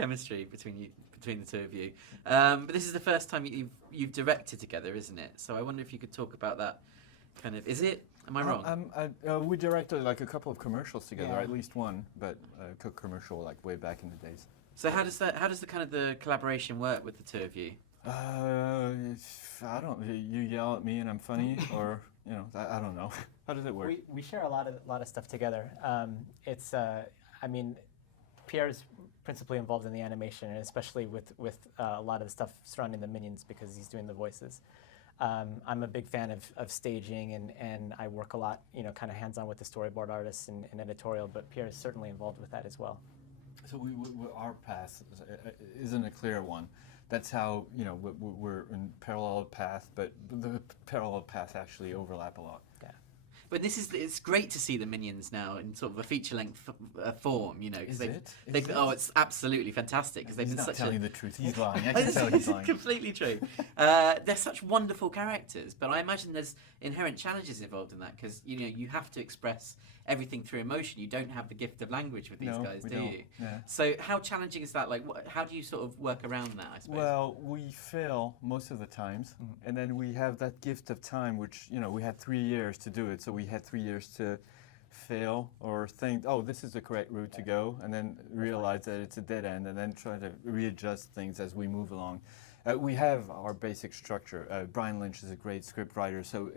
chemistry between the two of you. But this is the first time you've directed together, isn't it? So I wonder if you could talk about that. Kind of, is it? Am I wrong? We directed like a couple of commercials together, at least one, but a commercial like way back in the days. So how does the kind of the collaboration work with the two of you? I don't. You yell at me and I'm funny, or I don't know. How does it work? We share a lot of stuff together. I mean, Pierre's principally involved in the animation, and especially with a lot of the stuff surrounding the Minions because he's doing the voices. I'm a big fan of staging, and I work a lot, kind of hands-on with the storyboard artists and editorial, but Pierre is certainly involved with that as well. So our path isn't a clear one. That's how, we're in parallel path, but the parallel paths actually overlap a lot. Yeah. But it's great to see the Minions now in sort of a feature-length form, Is it? Oh, it's absolutely fantastic because they've been such telling the truth. He's lying. I can tell he's lying. Completely true. They're such wonderful characters, but I imagine there's inherent challenges involved in that because you have to express everything through emotion. You don't have the gift of language with these guys, do you? Yeah. So how challenging is that? Like, how do you sort of work around that? I suppose. Well, we fail most of the times, and then we have that gift of time, which we had 3 years to do it. So we had 3 years to fail or think, oh, this is the correct route to go, and then realize that it's a dead end, and then try to readjust things as we move along. We have our basic structure. Brian Lynch is a great script writer, so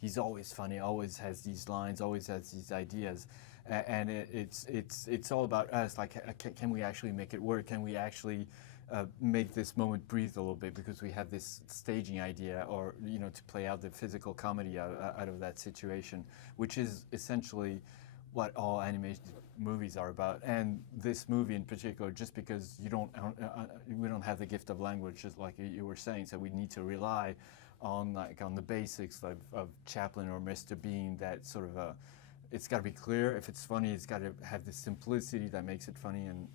he's always funny, always has these lines, always has these ideas, and it's all about us. Like, can we actually make it work? Can we actually make this moment breathe a little bit because we have this staging idea, or to play out the physical comedy out of that situation, which is essentially what all animated movies are about. And this movie in particular, just because we don't have the gift of language, just like you were saying, so we need to rely on the basics of Chaplin or Mr. Bean. That sort of it's got to be clear. If it's funny, it's got to have the simplicity that makes it funny, and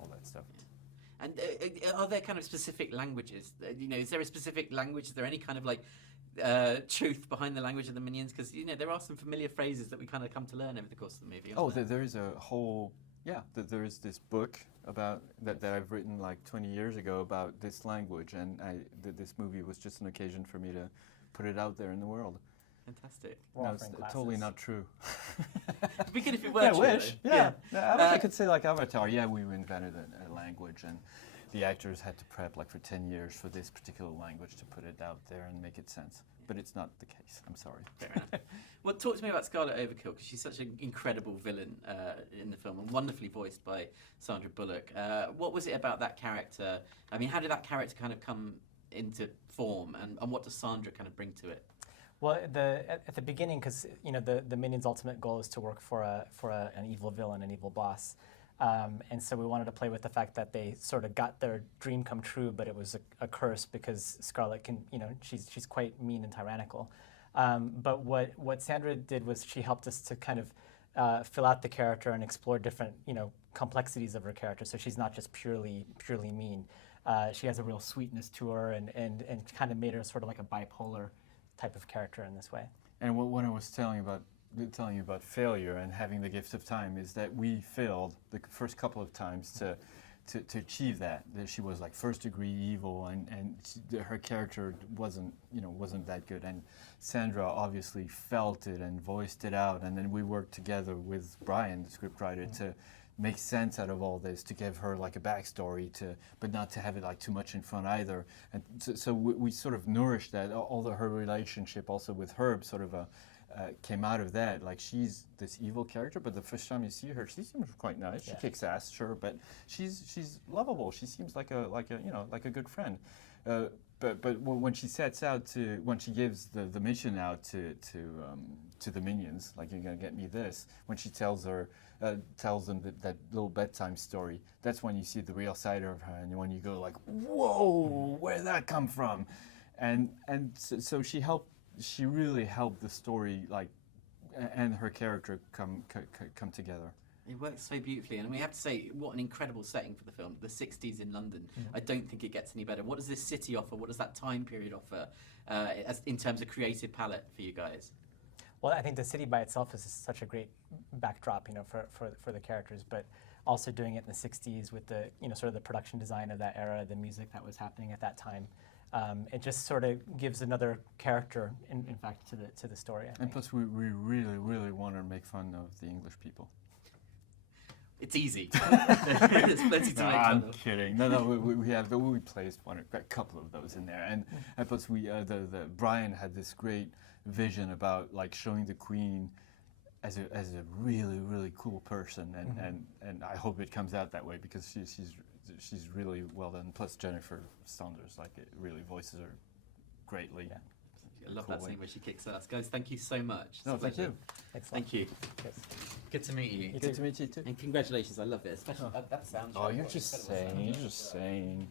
all that stuff. And are there kind of specific languages? Is there a specific language? Is there any kind of like truth behind the language of the Minions? Because there are some familiar phrases that we kind of come to learn over the course of the movie. There is a whole there is this book about that I've written like 20 years ago about this language, and this movie was just an occasion for me to put it out there in the world. Fantastic. No, it's totally not true. It'd be good if it were I true. wish. Yeah. I wish I could say like Avatar. Yeah, we invented a language, and the actors had to prep like for 10 years for this particular language to put it out there and make it sense. But it's not the case. I'm sorry. Fair enough. Well, talk to me about Scarlet Overkill, because she's such an incredible villain in the film and wonderfully voiced by Sandra Bullock. What was it about that character? I mean, how did that character kind of come into form, and what does Sandra kind of bring to it? Well, at the beginning, because the Minions' ultimate goal is to work for an evil villain, an evil boss, and so we wanted to play with the fact that they sort of got their dream come true, but it was a curse because Scarlet can, she's quite mean and tyrannical. But what Sandra did was she helped us to kind of fill out the character and explore different complexities of her character. So she's not just purely mean. She has a real sweetness to her, and kind of made her sort of like a bipolar type of character in this way. And when I was telling you about failure and having the gift of time, is that we failed the first couple of times to achieve that. That she was like first degree evil, and her character wasn't that good. And Sandra obviously felt it and voiced it out, and then we worked together with Brian, the scriptwriter, to make sense out of all this, to give her like a backstory, but not to have it like too much in front either. And so we sort of nourished that. Although her relationship also with Herb sort of came out of that. Like, she's this evil character, but the first time you see her, she seems quite nice. Yeah. She kicks ass, sure, but she's lovable. She seems like a good friend. But when she sets out when she gives the mission out to the Minions, like, you're gonna get me this, when she tells them that little bedtime story, that's when you see the real side of her, and when you go like, whoa, where did that come from? And so she really helped the story, like, and her character come together. It works so beautifully, and we have to say, what an incredible setting for the film. The 60s in London. I don't think it gets any better. What does this city offer? What does that time period offer in terms of creative palette for you guys? Well, I think the city by itself is such a great backdrop, for the characters. But also doing it in the 60s with the, sort of the production design of that era, the music that was happening at that time. It just sort of gives another character, in fact, to the story, I think. And plus, we really, really want to make fun of the English people. It's easy. There's plenty to No, make I'm fun of. kidding. No, we placed a couple of those in there, and plus the Brian had this great vision about like showing the Queen as a really, really cool person, and I hope it comes out that way, because she's really well done. Plus Jennifer Saunders it really voices her greatly. Yeah. I love Cool that way. scene where she kicks ass. Guys, thank you so much. It's No, a thank pleasure. you. Excellent. Thank you. Yes. Good to meet you. You Good to meet you too. And congratulations, I love it. Especially that sound. Oh, you're just saying.